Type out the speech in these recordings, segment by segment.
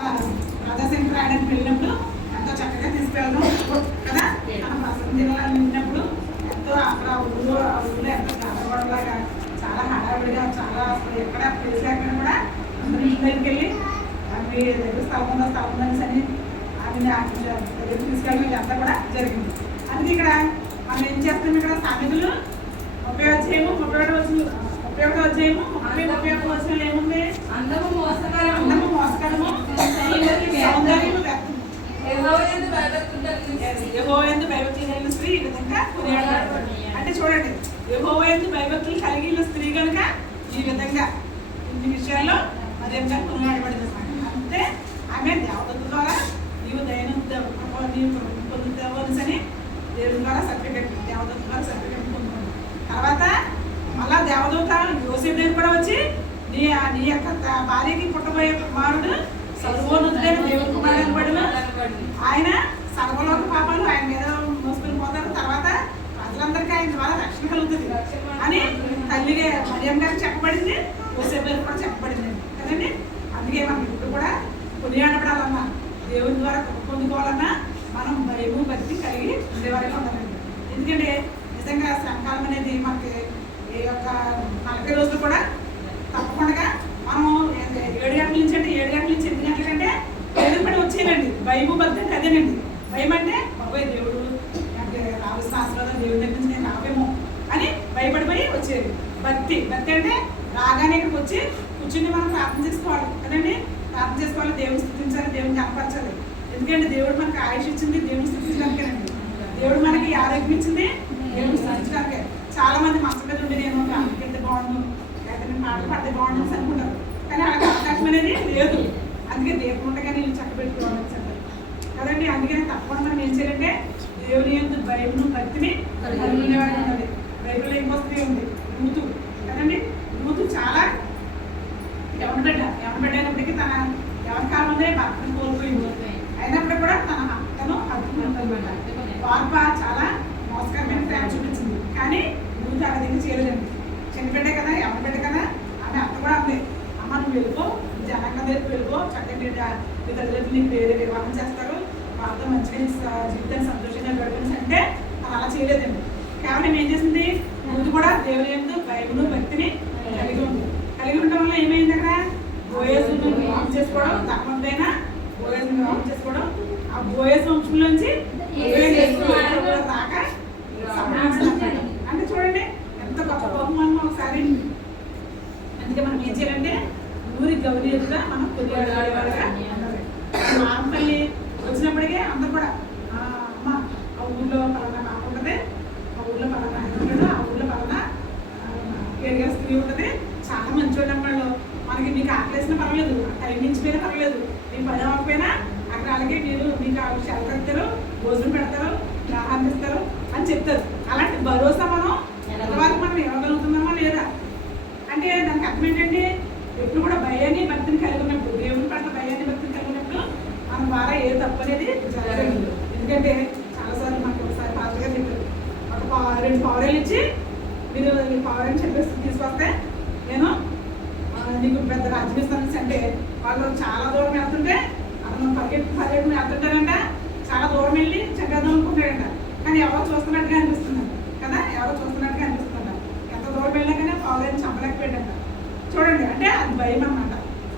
రాజాశంకర్ రాయడానికి వెళ్ళినప్పుడు ఎంతో చక్కగా తీసుకెళ్ళడం కదా. మన ప్రసన్న జిల్లా వెళ్ళినప్పుడు ఎంతో అక్కడ ఊళ్ళో ఎంతో గడవడలాగా చాలా హడావిడిగా చాలా ఎక్కడ ప్లేస్ లేకుండా కూడా అందరూ ఇంటి దగ్గరికి వెళ్ళి మీ దగ్గర స్థలం ఉందని అని ఆమె దగ్గర తీసుకెళ్ళడం ఇదంతా కూడా జరిగింది. అందుకే ఇక్కడ మనం ఏం చేస్తాం, ఇక్కడ సామెతలు 30వ అధ్యాయము 31వ అధ్యాయము 31వ వచనం ఏముంది? అందము మోసకరము యెహోవాయందు భయభక్తులు కలిగిన స్త్రీ ఈ విధంగా కొనియాడబడును. అంటే చూడండి, యెహోవాయందు భయభక్తులు కలిగిన స్త్రీ కనుక ఈ విధంగా ఇన్ని విషయాల్లో మరింత కొనియాడబడింది. అంటే ఆమె దేవదత్త ద్వారా నీవు నీవు పొందుతావని దేవుని ద్వారా సర్టిఫికెట్, దేవదత్త ద్వారా సర్టిఫికెట్ పొందుతాను. తర్వాత మళ్ళా దేవదూత యోసేపు దగ్గర కూడా వచ్చి నీ యొక్క భార్యకి పుట్టబోయే కుమారుడు సర్వోన్నతుడైన దేవుని కుమారుడు పడిన ఆయన సర్వలోక పాపాలు ఆయన మీద మోసుకొని పోతారు. తర్వాత ప్రజలందరికీ ఆయన ద్వారా రక్షణ కలుగుతుంది అని తల్లిగా మరియమ్మ గారికి చెప్పబడింది, యోసేపు గారికి కూడా చెప్పబడింది కదండి. అందుకే మనం ఇప్పుడు కూడా కొనియాడబడాలన్నా దేవుని ద్వారా పొందుకోవాలన్నా మనం భయము భక్తి కలిగి ఉండేవారిగా ఉండాలండి. ఎందుకంటే నిజంగా శ్రమకాలం అనేది మనకి ఈ యొక్క 40 రోజులు కూడా తప్పకుండా మనం 7 గంటల నుంచి అంటే 7 గంటల నుంచి 8 గంటల కంటే పడి వచ్చేయండి. భయము భక్తి అంటే అదేనండి. భయం అంటే బాబాయ్ దేవుడు అంటే రావాల్సిన ఆశీర్వాదం దేవుడి దగ్గర నుంచి నేను రావేమో అని భయపడిపోయి వచ్చేది. భక్తి అంటే రాగానే ఇక్కడికి వచ్చి కూర్చుని మనం ప్రార్థన చేసుకోవాలి కదండి. ప్రార్థన చేసుకోవాలి, దేవుని స్థుతించాలి, దేవుని కనపరచాలి. ఎందుకంటే దేవుడు మనకి ఆయుష్ ఇచ్చింది దేవుని స్థుతించడానికేనండి. దేవుడు మనకి ఆరోగ్యం ఇచ్చింది దేవుని స్థుతించడానికే. చాలా మంది మనసు మీద ఉండి నేను ప్రార్థనకి వెళ్తే బాగుండు, లేకపోతే నేను పాటలు పాడితే బాగుండు అనుకుంటారు. కానీ అలాంటి అవకాశం అనేది లేదు. అందుకే దేవుడు ఉండగా నేను చక్కబెట్టుకోవాలి కదండి. అందుకని తప్పకుండా మనం ఏం చేయాలంటే దేవుని యొక్క భయమును భక్తిని కలిగి ఉండేవాడు ఉండాలి. బైబిల్లో ఏం వస్తుంది ఉంది రూతు కదండి. రూతు చాలా ఎవరి బిడ్డ అయినప్పటికీ తన ఎవరి కాలం ఉందే భర్తను కోల్పోయింది. అయినప్పటికీ కూడా తను హత్తుకుంటుందన్నమాట. వార్ప చాలా మోసకరమైన ప్రేమ చూపించింది, కానీ రూతు ఆ విధంగా చేయలేదండి. చిన్న బిడ్డే కదా, ఎవరి బిడ్డ కదా, ఆమె అత్త కూడా అంది, అమ్మ నువ్వు వెళ్ళిపో, జనాంగం దగ్గరికి వెళ్ళిపో, చక్కగా మీ తల్లిదండ్రులు నీకు వేరే వివాహం చేస్తారు, వాళ్ళతో మంచిగా జీవితాన్ని సంతోషంగా గడపని అంటే తను అలా చేయలేదండి. కేవలం ఏం చేసింది, రూతు కూడా దేవుని యందు భయమును భక్తిని కలిగి ఉంది. కలిగి ఉండడం వల్ల ఏమైంది, అక్కడ బోయజును వివాహం చేసుకోవడం, ధర్మంతైనా బోయజును వివాహం చేసుకోవడం, ఆ బోయజ్ వంశంలోంచి రాక అంటే చూడండి ఎంత గొప్ప బహుమానం ఒకసారి. అందుకే మనం ఏం చేయాలంటే ఊరి గౌరీగా మనం కొద్దిగా మారంపల్లి వచ్చినప్పటికే అందరూ కూడా అమ్మ ఆ ఊళ్ళో పలానా పాప ఉంటుంది, ఆ ఊళ్ళో పలానా ఆయన ఉంటాడు, ఆ ఊళ్ళో పలానా ఏరిగా స్త్రీ ఉంటుంది, చాలా మంచివాళ్ళు అమ్మాళ్ళు, మనకి మీకు ఆకలేసినా పర్వాలేదు, టైం మించిపోయినా పర్వాలేదు, మీకు పని అవ్వకపోయినా అక్కడ అలాగే మీరు మీకు షెల్టర్ ఇస్తారు, భోజనం పెడతారు, ఆహారం ఇస్తారు అని చెప్తారు. అలాంటి భరోసా మనం ఎంతవరకు మనం ఇవ్వగలుగుతున్నామో లేదా అంటే దానికి అర్థం ఏంటంటే ఎప్పుడు కూడా భయాన్ని భక్తిని కలిగి ఉన్నప్పుడు, దేవుని పట్ల భయాన్ని భక్తిని కలిగి ఉన్నప్పుడు మన ద్వారా ఏ తప్పు అనేది జరగదు. ఎందుకంటే చాలాసార్లు మనకు ఒకసారి పాత్రగా చెప్పారు, ఒక 2 పావురాలు ఇచ్చి మీరు ఈ పావురాన్ని చెప్పేసి తీసుకొస్తే నేను నీకు పెద్ద రాజ్యం ఇస్తాను అంటే వాళ్ళు చాలా దూరం వెళ్తుంటే అతను పరిగెట్టు వెళ్తుంటారంట, చాలా దూరం వెళ్ళి చక్కగా అనుకుంటాడంట. కానీ ఎవరో చూస్తున్నట్టుగా అనిపిస్తుందంట కదా, ఎవరో చూస్తున్నట్టుగా అనిపిస్తుందంట. ఎంత దూరం వెళ్ళినా కానీ పావురాన్ని చంపలేకపోయాడంట. చూడండి, అంటే అది భయం అన్నమాట.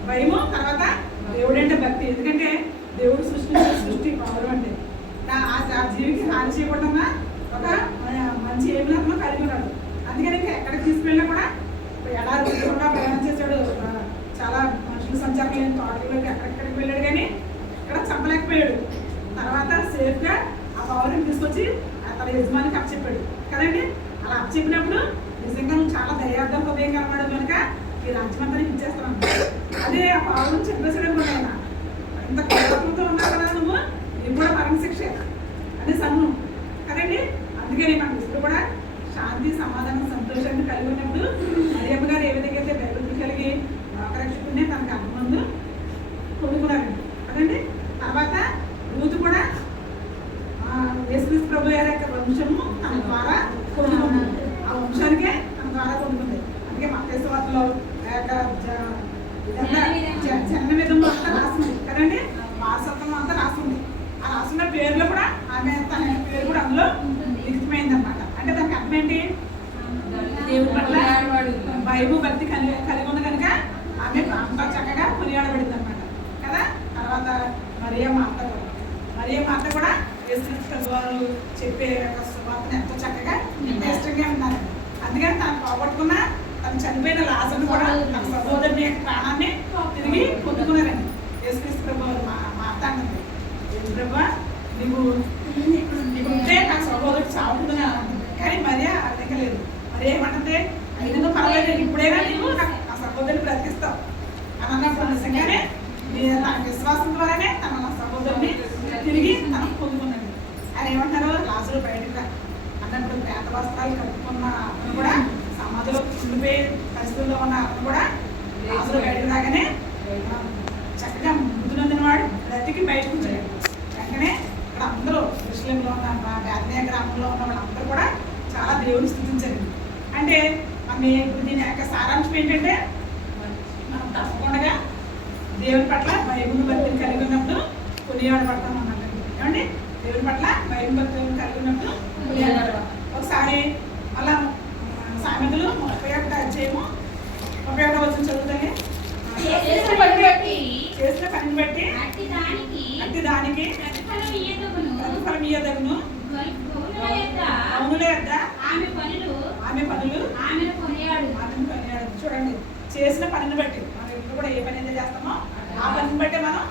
భయము తర్వాత దేవుడు అంటే భక్తి. ఎందుకంటే దేవుడు సృష్టి పావురం అంటే ఆ జీవికి హాని చేయకుండా ఒక మంచి ఏమిలో కలిగి ఉన్నాడు. అందుకని ఇంకా ఎక్కడికి తీసుకెళ్ళినా కూడా ఎలా కూడా ప్రయాణం చేశాడు. చాలా మనుషుల సంచారం లేని తోటలోకి ఎక్కడికి వెళ్ళాడు, కానీ ఇక్కడ చంపలేకపోయాడు. తర్వాత సేఫ్గా ఆ పావురం తీసుకొచ్చి తన యజమానికి అప్పచెప్పాడు కదండి. అలా అప్పచెప్పినప్పుడు నిజంగా నువ్వు చాలా దయార్థ హృదయం కనబడదు కనుక ఈ రాజ్యం అంతా నీకు ఇచ్చేస్తాను. అదే ఆ పావురం చెప్పేసాడు అనుకోండి, ఆయన ఇంత కోపంతో ఉన్నావు కదా నువ్వు, నీకు కూడా మరణ శిక్ష అనే సన్ను కదండి. అందుకని మనం ఇప్పుడు కూడా శాంతి సమాధానం సంతోషాన్ని కలిగి ఉన్నప్పుడు మరియమ్మ గారు ఏ విధంగా అయితే భయభక్తులు కలిగి లోకరక్షకుడినే తనకు అన్నమందు కొనుక్కున్నారండి కదండి. తర్వాత రూతు కూడా యేసుక్రీస్తు ప్రభు గారి యొక్క వంశము తన ద్వారా కొనుక్కుంది, ఆ వంశానికే తన ద్వారా కొనుక్కుంది. అందుకే మత్తయి సువార్తలో జన్మ విధంలో అంతా రాసింది కదండి. యేసుక్రీస్తు వారు చెప్పే యొక్క సువార్తను ఎంతో చక్కగా ఎంతో ఇష్టంగా ఉన్నారు. అందుకని తను పోగొట్టుకున్న తను చనిపోయిన లాజరును కూడా తన సహోదరుని యొక్క ప్రాణాన్ని తిరిగి పొందుకున్నారండి. యేసుక్రీస్తు ప్రభు వారు మాట్లాడినది, యేసు ప్రభు నువ్వు ఉంటే నా సహోదరుడు చావుతుందని అంటుంది. కానీ మరి అర్థం లేదు. మరి ఏమంటుంది, అయినా పర్వాలేదు, ఇప్పుడైనా నీవు నా సహోదరుని బ్రతికిస్తావు అని అన్నప్పుడు నిజంగానే తన విశ్వాసం ద్వారానే తన సహోదరుని తిరిగి తనకు పొందుకున్నాడు. ఆయన ఏమంటారు, లాజరు బయటకు రా అన్నప్పుడు పేద వస్త్రాలు కట్టుకున్న అతను కూడా సమాధిలో ఉండిపోయే పరిస్థితుల్లో ఉన్న అతను కూడా లాజరు బయటకు రాగానే చక్కగా మృతి నొందిన వాడు బ్రతికి బయటకు వచ్చాడు. వెంటనే ఇక్కడ అందరూ ముస్లింలో ఉన్న బేతనియా గ్రామంలో ఉన్న వాళ్ళందరూ కూడా చాలా దేవుని స్థుతించారు. అంటే మనం ఇప్పుడు దీని యొక్క సారాంశం ఏంటంటే, మనం తప్పకుండా దేవుని పట్ల భయమును భక్తిని కలిగి ఉన్నప్పుడు కొనియాడబడతాం అన్నమాట. ఏమండి, దేవుని పట్ల భయం భక్తులను కలిగి ఉన్నప్పుడు కొనియాడబడతాం. ఒకసారి అలా సామెతలు 31 అధ్యాయము 31 వచనం చదువుతానే, చేసిన పనిని బట్టి అట్టి దానికి ప్రతిఫలం ఇయ్యదగును, అవునులే యొద్ద ఆమె పనులు ఆమెను కొనియాడు. చూడండి, చేసిన పనిని బట్టి మనం ఇప్పుడు కూడా ఏ పని అయితే చేస్తామో ఆ పనిని బట్టి మనం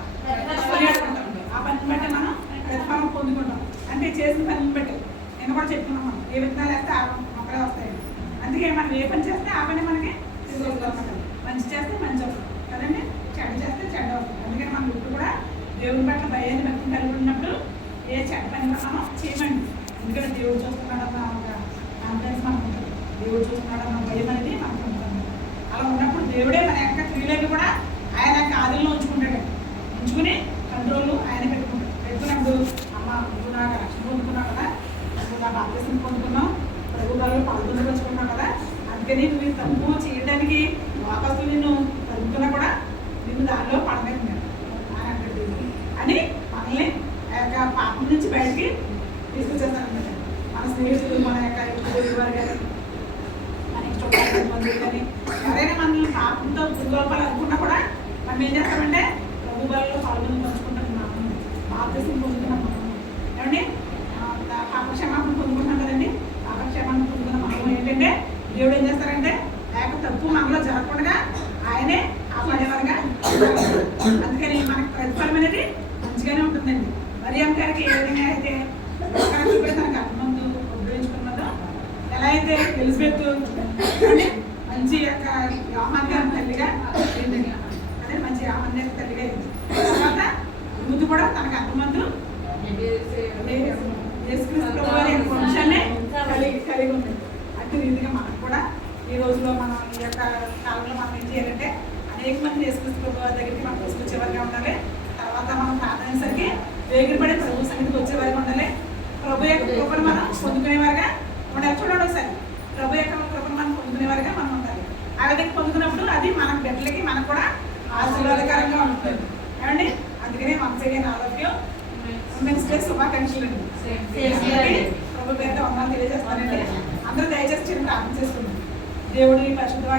కొనియాడుకుంటాం, ఆ పనిని బట్టి మనం ప్రతిఫలం పొందుకుంటాం. అంటే చేసిన పనిని బట్టి నేను కూడా చెప్తున్నాం, మనం ఏ విత్తనాలు వేస్తే ఆ మొక్కలే వస్తాయి. అందుకే మనం ఏ పని చేస్తే ఆ పని మనకి తీసుకొస్తాం. మంచి చేస్తే మంచి అవుతుంది కదండి, చెడ్డ చేస్తే చెడ్డ అవుతుంది. అందుకని మనం ఇప్పుడు కూడా దేవుని పట్ల భయాన్ని భక్తిని కలిగి ఉన్నప్పుడు ఏ చెడ్డ పని మనం చేయమండి. ఎందుకంటే దేవుడు చూస్తున్నాడన్న ఒక కాన్ఫిడెన్స్ మనకు ఉంటుంది, దేవుడు చూస్తున్నాడన్న భయం అనేది మనకు ఉంటుంది. అలా ఉన్నప్పుడు దేవుడే మన యొక్క క్రియలను కూడా ఆయన యొక్క ఆదిలో ఉంచుకుంటాడు. ఉంచుకుని కంట్రోల్ ఆయన పెట్టుకున్నప్పుడు అమ్మ నువ్వు నాకు రక్షణ పొందుకున్నావు కదా, నువ్వు నా బాప్తిసం పొందుకున్నావు, ప్రభుత్వాలు పాల్గొనదలుచుకున్నావు కదా, అందుకని నువ్వు తప్పు చేయడానికి వాపసు నిన్ను తగ్గుతున్నా కూడా నిన్ను దానిలో పడలేదు అని అంటాడు అని మనల్ని ఆ యొక్క పాపం నుంచి బయటికి తీసుకొచ్చేస్తానమాట. మన స్నేహితులు, మన యొక్క వారు కానీ, మన ఇష్టపడే కానీ ఎవరైనా మనల్ని పాపంతో పురుగోపాలు అనుకున్నా కూడా మనం ఏం చేస్తామంటే ప్రభు వాళ్ళలో పాల్గొని పంచుకుంటాం. బాప్తిసం పొందుతున్నాం మనం. ఏమండి, పాపక్షేమాపణ పొందుకుంటున్నాం కదండి. పాపక్షేమాపణ పొందుకున్న మనం ఏంటంటే దేవుడు ఏం చేస్తారంటే లేక తప్పు మనలో జరగకుండా ఆయనే కాపాడేవారుగా. అందుకని మనకు ప్రతిఫలం అనేది మంచిగానే ఉంటుందండి. మరియమ్మ గారికి ఏ విధంగా అయితే తనకు అర్థమందు ఉపయోగించుకున్నదో, ఎలా అయితే ఎలిజబెత్ మంచి యొక్క యోహాన్ గారి తల్లిగా అదే మంచి యోహాన్ గారి తల్లిగా తర్వాత ముందు కూడా తనకు అర్థమందు యేసుక్రీస్తు వారి వంశాన్ని కలిగి ఉంది. అట్టి రీతిగా మనకు కూడా ఈ రోజులో మనం ఈ యొక్క కాలంలో మనం ఏం చేయాలంటే అనేక మంది యేసుక్రీస్తు వారి దగ్గరికి మనం తీసుకొచ్చేవారుగా ఉండాలి. తర్వాత మనం ప్రార్థనేసరికి వేగిరపడే ప్రభు సన్నిధికి వచ్చేవారుగా ఉండాలి. ప్రభు యొక్క కృపను మనం పొందుకునేవారుగా ఉండాలి. చూడండి ఒకసారి, ప్రభు యొక్క కృపను మనం పొందుకునేవారుగా మనం ఉండాలి. ఆ విధంగా పొందుకున్నప్పుడు అది మన బిడ్డలకి మనకు కూడా ఆశీర్వాదకరంగా ఉంటుంది. ఏమండి, అందుకనే మంచిగా ఆరోగ్యం ఉమెన్స్ డే శుభాకాంక్షలు అండి. ప్రభు పేరుతో వందనాలు తెలియజేస్తానండి. అందరూ దయచేసి ప్రార్థన చేసుకుంటాం. దేవుడి పరిశుద్ధ